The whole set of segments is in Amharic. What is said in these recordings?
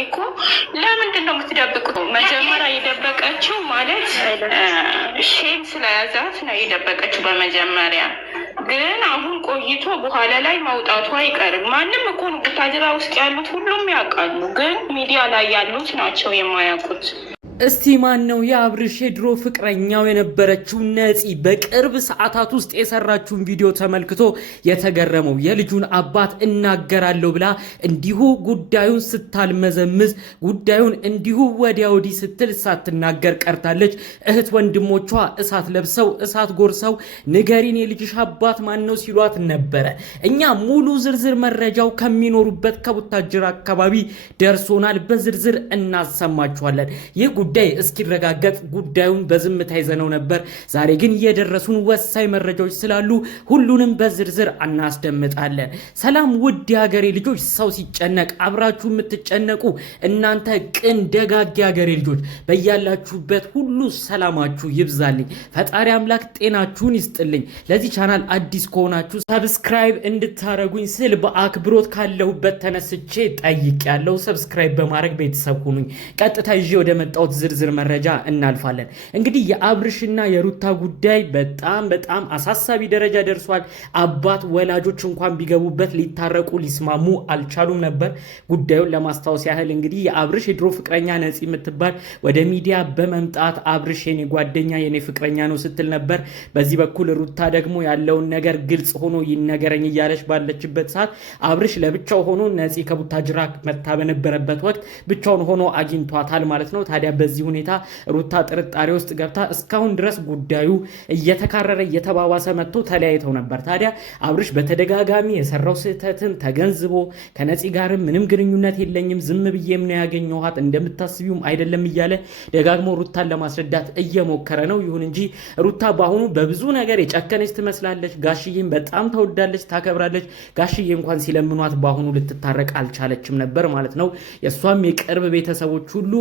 እኮ ለምንድን ነው የምትደብቁት? መጀመሪያ የደበቀችው ማለት ሼም ስለያዛት ነው የደበቀችው በመጀመሪያ። ግን አሁን ቆይቶ በኋላ ላይ መውጣቱ አይቀርም። ማንም እኮ ቡታጅራ ውስጥ ያሉት ሁሉም ያውቃሉ፣ ግን ሚዲያ ላይ ያሉት ናቸው የማያውቁት። እስቲ ማን ነው የአብርሽ የድሮ ፍቅረኛው የነበረችው ነፂ በቅርብ ሰዓታት ውስጥ የሰራችውን ቪዲዮ ተመልክቶ የተገረመው? የልጁን አባት እናገራለሁ ብላ እንዲሁ ጉዳዩን ስታልመዘምዝ ጉዳዩን እንዲሁ ወዲያ ወዲህ ስትል ሳትናገር ቀርታለች። እህት ወንድሞቿ እሳት ለብሰው እሳት ጎርሰው ንገሪን የልጅሽ አባት ማን ነው ሲሏት ነበረ። እኛ ሙሉ ዝርዝር መረጃው ከሚኖሩበት ከቡታጅራ አካባቢ ደርሶናል፣ በዝርዝር እናሰማችኋለን። ይህ ጉዳይ እስኪረጋገጥ ጉዳዩን በዝምታ ይዘነው ነበር። ዛሬ ግን የደረሱን ወሳኝ መረጃዎች ስላሉ ሁሉንም በዝርዝር እናስደምጣለን። ሰላም ውድ የሀገሬ ልጆች፣ ሰው ሲጨነቅ አብራችሁ የምትጨነቁ እናንተ ቅን ደጋግ የሀገሬ ልጆች በያላችሁበት ሁሉ ሰላማችሁ ይብዛልኝ። ፈጣሪ አምላክ ጤናችሁን ይስጥልኝ። ለዚህ ቻናል አዲስ ከሆናችሁ ሰብስክራይብ እንድታረጉኝ ስል በአክብሮት ካለሁበት ተነስቼ ጠይቄያለሁ። ሰብስክራይብ በማድረግ ቤተሰብ ሁኑኝ። ቀጥታ ይዤ ወደ መጣሁት ዝርዝር መረጃ እናልፋለን። እንግዲህ የአብርሽና የሩታ ጉዳይ በጣም አሳሳቢ ደረጃ ደርሷል። አባት ወላጆች እንኳን ቢገቡበት ሊታረቁ ሊስማሙ አልቻሉም ነበር። ጉዳዩን ለማስታወስ ያህል እንግዲህ የአብርሽ የድሮ ፍቅረኛ ነፂ የምትባል ወደ ሚዲያ በመምጣት አብርሽ የኔ ጓደኛ የኔ ፍቅረኛ ነው ስትል ነበር። በዚህ በኩል ሩታ ደግሞ ያለውን ነገር ግልጽ ሆኖ ይነገረኝ እያለች ባለችበት ሰዓት አብርሽ ለብቻው ሆኖ ነፂ ከቡታጅራ መታ በነበረበት ወቅት ብቻውን ሆኖ አግኝቷታል ማለት ነው። ታዲያ በዚህ ሁኔታ ሩታ ጥርጣሬ ውስጥ ገብታ እስካሁን ድረስ ጉዳዩ እየተካረረ እየተባባሰ መጥቶ ተለያይተው ነበር። ታዲያ አብርሽ በተደጋጋሚ የሰራው ስህተትን ተገንዝቦ ከነፂ ጋርም ምንም ግንኙነት የለኝም ዝም ብዬም ነው ያገኘኋት እንደምታስቢውም አይደለም እያለ ደጋግሞ ሩታን ለማስረዳት እየሞከረ ነው። ይሁን እንጂ ሩታ በአሁኑ በብዙ ነገር የጨከነች ትመስላለች። ጋሽዬም በጣም ተወዳለች፣ ታከብራለች። ጋሽዬ እንኳን ሲለምኗት በአሁኑ ልትታረቅ አልቻለችም ነበር ማለት ነው። የእሷም የቅርብ ቤተሰቦች ሁሉ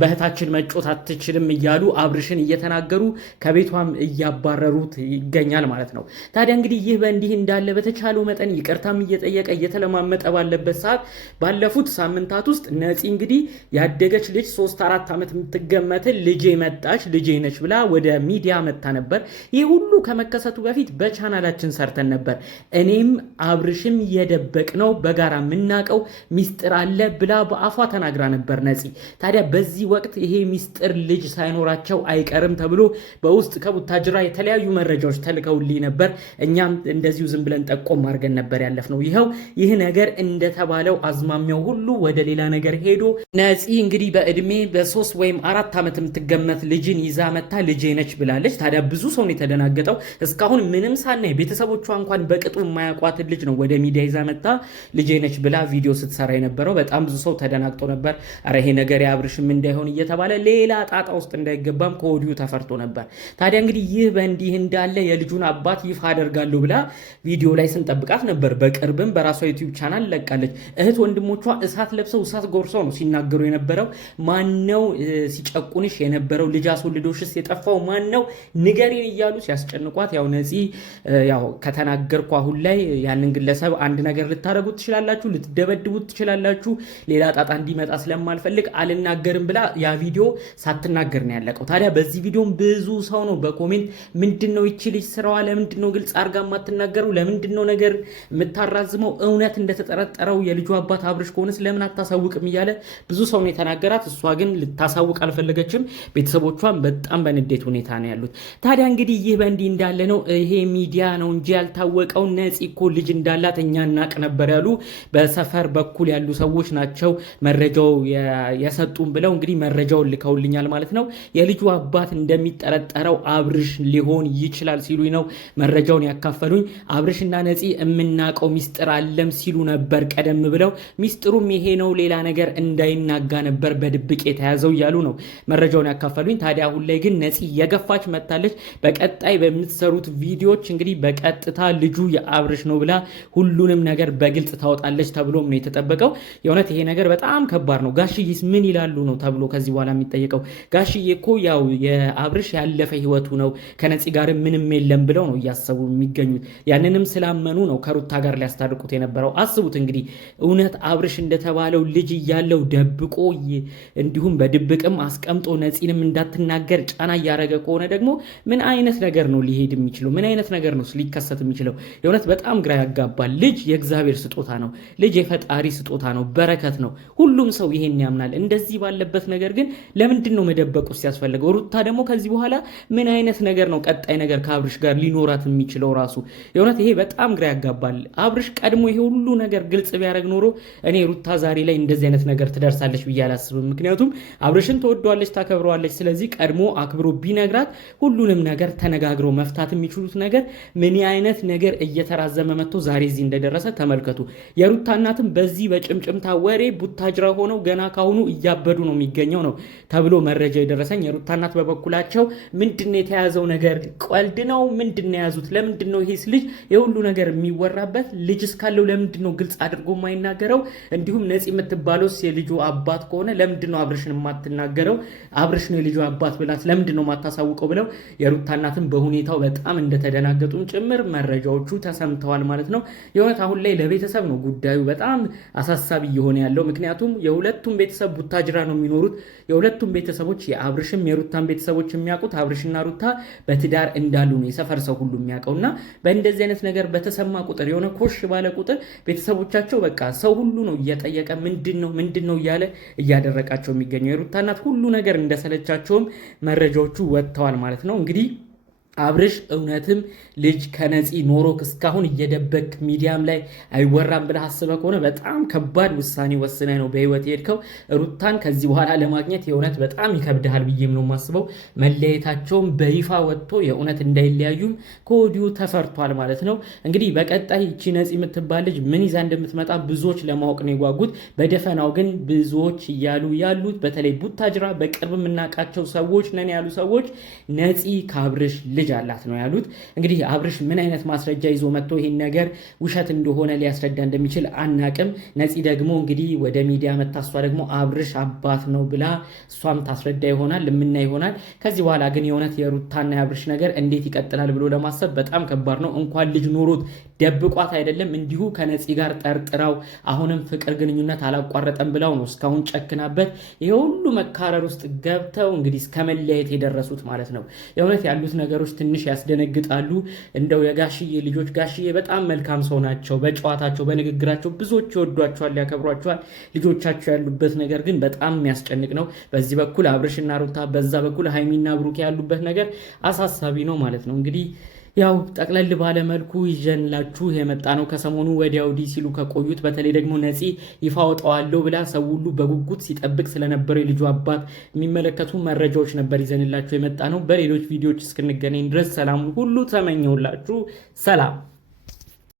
በእህታችን መጮት አትችልም እያሉ አብርሽን እየተናገሩ ከቤቷም እያባረሩት ይገኛል ማለት ነው። ታዲያ እንግዲህ ይህ በእንዲህ እንዳለ በተቻለው መጠን ይቅርታም እየጠየቀ እየተለማመጠ ባለበት ሰዓት ባለፉት ሳምንታት ውስጥ ነፂ እንግዲህ ያደገች ልጅ 3-4 ዓመት የምትገመትን ልጄ መጣች ልጄ ነች ብላ ወደ ሚዲያ መጣ ነበር። ይህ ሁሉ ከመከሰቱ በፊት በቻናላችን ሰርተን ነበር። እኔም አብርሽም የደበቅነው በጋራ የምናውቀው ሚስጥር አለ ብላ በአፏ ተናግራ ነበር ነፂ። ታዲያ በዚህ ወቅት ይሄ ሚስጥር ልጅ ሳይኖራቸው አይቀርም ተብሎ በውስጥ ከቡታጅራ የተለያዩ መረጃዎች ተልከውልኝ ነበር። እኛም እንደዚሁ ዝም ብለን ጠቆም አድርገን ነበር ያለፍነው። ይህ ነገር እንደተባለው አዝማሚያው ሁሉ ወደ ሌላ ነገር ሄዶ ነፂ እንግዲህ በእድሜ በ3 ወይም 4 ዓመት የምትገመት ልጅን ይዛ መታ ልጄ ነች ብላለች። ታዲያ ብዙ ሰው ነው የተደናገጠው። እስካሁን ምንም ሳናይ ቤተሰቦቿ እንኳን በቅጡ የማያውቋትን ልጅ ነው ወደ ሚዲያ ይዛ መታ ልጄ ነች ብላ ቪዲዮ ስትሰራ የነበረው። በጣም ብዙ ሰው ተደናግጦ ነበር። አረ ይሄ ነገር የአብርሽም እንዳይሆን እየተባለ ሌላ ጣጣ ውስጥ እንዳይገባም ከወዲሁ ተፈርቶ ነበር። ታዲያ እንግዲህ ይህ በእንዲህ እንዳለ የልጁን አባት ይፋ አደርጋለሁ ብላ ቪዲዮ ላይ ስንጠብቃት ነበር። በቅርብም በራሷ ዩቲዩብ ቻናል ለቃለች። እህት ወንድሞቿ እሳት ለብሰው እሳት ጎርሰው ነው ሲናገሩ የነበረው። ማነው ሲጨቁንሽ የነበረው? ልጅ አስወልዶሽስ የጠፋው ማነው? ንገሪን እያሉ ሲያስጨንቋት ያው ነፂ ያው ከተናገርኩ አሁን ላይ ያንን ግለሰብ አንድ ነገር ልታደርጉት ትችላላችሁ፣ ልትደበድቡት ትችላላችሁ፣ ሌላ ጣጣ እንዲመጣ ስለማልፈልግ አልናገርም ብላ ያ ቪዲዮ ሳትናገር ነው ያለቀው። ታዲያ በዚህ ቪዲዮም ብዙ ሰው ነው በኮሜንት ምንድነው ይቺ ልጅ ስራዋ ለምንድነው ግልጽ አርጋ የማትናገረው? ለምንድነው ነገር የምታራዝመው? እውነት እንደተጠረጠረው የልጁ አባት አብርሽ ከሆነስ ለምን አታሳውቅም እያለ ብዙ ሰው ነው የተናገራት። እሷ ግን ልታሳውቅ አልፈለገችም። ቤተሰቦቿም በጣም በንዴት ሁኔታ ነው ያሉት። ታዲያ እንግዲህ ይህ በእንዲህ እንዳለ ነው ይሄ ሚዲያ ነው እንጂ ያልታወቀው ነፂ እኮ ልጅ እንዳላት እኛ እናቅ ነበር ያሉ በሰፈር በኩል ያሉ ሰዎች ናቸው መረጃው የሰጡን ብለው እንግዲህ መረጃውን ልከውልኛል ማለት ነው። የልጁ አባት እንደሚጠረጠረው አብርሽ ሊሆን ይችላል ሲሉ ነው መረጃውን ያካፈሉኝ። አብርሽና ነፂ የምናውቀው ሚስጥር አለም ሲሉ ነበር ቀደም ብለው። ሚስጥሩም ይሄ ነው፣ ሌላ ነገር እንዳይናጋ ነበር በድብቅ የተያዘው እያሉ ነው መረጃውን ያካፈሉኝ። ታዲያ አሁን ላይ ግን ነፂ የገፋች መጥታለች። በቀጣይ በምትሰሩት ቪዲዮዎች እንግዲህ በቀጥታ ልጁ የአብርሽ ነው ብላ ሁሉንም ነገር በግልጽ ታወጣለች ተብሎም ነው የተጠበቀው። የእውነት ይሄ ነገር በጣም ከባድ ነው። ጋሽዬስ ምን ይላሉ ነው ተብሎ ከዚህ ከዚህ በኋላ የሚጠየቀው። ጋሽዬ እኮ ያው የአብርሽ ያለፈ ህይወቱ ነው ከነፂ ጋር ምንም የለም ብለው ነው እያሰቡ የሚገኙት። ያንንም ስላመኑ ነው ከሩታ ጋር ሊያስታርቁት የነበረው። አስቡት እንግዲህ እውነት አብርሽ እንደተባለው ልጅ እያለው ደብቆ እንዲሁም በድብቅም አስቀምጦ ነፂንም እንዳትናገር ጫና እያደረገ ከሆነ ደግሞ ምን አይነት ነገር ነው ሊሄድ የሚችለው? ምን አይነት ነገር ነው ሊከሰት የሚችለው? የእውነት በጣም ግራ ያጋባል። ልጅ የእግዚአብሔር ስጦታ ነው። ልጅ የፈጣሪ ስጦታ ነው፣ በረከት ነው። ሁሉም ሰው ይሄን ያምናል። እንደዚህ ባለበት ነገር ግን ለምንድን ነው መደበቁ ሲያስፈልገው? ሩታ ደግሞ ከዚህ በኋላ ምን አይነት ነገር ነው ቀጣይ ነገር ከአብርሽ ጋር ሊኖራት የሚችለው? ራሱ የእውነት ይሄ በጣም ግራ ያጋባል። አብርሽ ቀድሞ ይሄ ሁሉ ነገር ግልጽ ቢያደርግ ኖሮ እኔ ሩታ ዛሬ ላይ እንደዚህ አይነት ነገር ትደርሳለች ብዬ አላስብም። ምክንያቱም አብርሽን ተወደዋለች፣ ታከብረዋለች። ስለዚህ ቀድሞ አክብሮ ቢነግራት ሁሉንም ነገር ተነጋግረው መፍታት የሚችሉት ነገር ምን አይነት ነገር እየተራዘመ መጥቶ ዛሬ እዚህ እንደደረሰ ተመልከቱ። የሩታ እናትም በዚህ በጭምጭምታ ወሬ ቡታጅራ ሆነው ገና ካሁኑ እያበዱ ነው የሚገኘው ነው ተብሎ መረጃ የደረሰኝ። የሩታ እናት በበኩላቸው ምንድነው የተያዘው ነገር? ቀልድ ነው? ምንድነው የያዙት? ለምንድነው ይሄስ ልጅ የሁሉ ነገር የሚወራበት? ልጅ እስካለው ለምንድነው ግልጽ አድርጎ የማይናገረው? እንዲሁም ነፂ የምትባለውስ የልጁ አባት ከሆነ ለምንድነው አብርሽን የማትናገረው? አብርሽ ነው የልጁ አባት ብላት ለምንድነው የማታሳውቀው? ብለው የሩታ እናትም በሁኔታው በጣም እንደተደናገጡም ጭምር መረጃዎቹ ተሰምተዋል ማለት ነው። የእውነት አሁን ላይ ለቤተሰብ ነው ጉዳዩ በጣም አሳሳቢ እየሆነ ያለው። ምክንያቱም የሁለቱም ቤተሰብ ቡታጅራ ነው የሚኖሩት። የሁለቱም ቤተሰቦች የአብርሽም የሩታን ቤተሰቦች የሚያውቁት አብርሽና ሩታ በትዳር እንዳሉ ነው የሰፈር ሰው ሁሉ የሚያውቀው። እና በእንደዚህ አይነት ነገር በተሰማ ቁጥር የሆነ ኮሽ ባለ ቁጥር ቤተሰቦቻቸው በቃ ሰው ሁሉ ነው እየጠየቀ ምንድን ነው እያለ እያደረቃቸው የሚገኘው። የሩታ እናት ሁሉ ነገር እንደሰለቻቸውም መረጃዎቹ ወጥተዋል ማለት ነው። እንግዲህ አብርሽ እውነትም ልጅ ከነፂ ኖሮክ እስካሁን እየደበቅ ሚዲያም ላይ አይወራም ብለህ አስበህ ከሆነ በጣም ከባድ ውሳኔ ወስነህ ነው በህይወት የሄድከው። ሩታን ከዚህ በኋላ ለማግኘት የእውነት በጣም ይከብድሃል ብዬም ነው የማስበው። መለያየታቸውም በይፋ ወጥቶ የእውነት እንዳይለያዩም ከወዲሁ ተፈርቷል ማለት ነው። እንግዲህ በቀጣይ እቺ ነፂ የምትባል ልጅ ምን ይዛ እንደምትመጣ ብዙዎች ለማወቅ ነው የጓጉት። በደፈናው ግን ብዙዎች እያሉ ያሉት በተለይ ቡታጅራ በቅርብ የምናውቃቸው ሰዎች ነን ያሉ ሰዎች ነፂ ከአብርሽ ልጅ አላት ነው ያሉት። እንግዲህ አብርሽ ምን አይነት ማስረጃ ይዞ መጥቶ ይሄን ነገር ውሸት እንደሆነ ሊያስረዳ እንደሚችል አናቅም። ነፂ ደግሞ እንግዲህ ወደ ሚዲያ መታሷ ደግሞ አብርሽ አባት ነው ብላ እሷም ታስረዳ ይሆናል፣ ልምና ይሆናል። ከዚህ በኋላ ግን የእውነት የሩታና የአብርሽ ነገር እንዴት ይቀጥላል ብሎ ለማሰብ በጣም ከባድ ነው። እንኳን ልጅ ኖሮት ደብቋት አይደለም እንዲሁ ከነፂ ጋር ጠርጥራው አሁንም ፍቅር ግንኙነት አላቋረጠም ብላው ነው እስካሁን ጨክናበት ይሄ ሁሉ መካረር ውስጥ ገብተው እንግዲህ እስከ መለያየት የደረሱት ማለት ነው። የእውነት ያሉት ነገሮች ትንሽ ያስደነግጣሉ። እንደው የጋሽዬ ልጆች ጋሽዬ በጣም መልካም ሰው ናቸው። በጨዋታቸው በንግግራቸው ብዙዎች ይወዷቸዋል፣ ያከብሯቸዋል። ልጆቻቸው ያሉበት ነገር ግን በጣም የሚያስጨንቅ ነው። በዚህ በኩል አብርሽና ሩታ፣ በዛ በኩል ሃይሚና ብሩክ ያሉበት ነገር አሳሳቢ ነው ማለት ነው። እንግዲህ ያው ጠቅለል ባለመልኩ ይዘንላችሁ የመጣ ነው። ከሰሞኑ ወዲያ ወዲህ ሲሉ ከቆዩት በተለይ ደግሞ ነፂ ይፋ ወጣዋለሁ ብላ ሰው ሁሉ በጉጉት ሲጠብቅ ስለነበረው የልጁ አባት የሚመለከቱ መረጃዎች ነበር ይዘንላችሁ የመጣ ነው። በሌሎች ቪዲዮዎች እስክንገናኝ ድረስ ሰላም ሁሉ ተመኘውላችሁ። ሰላም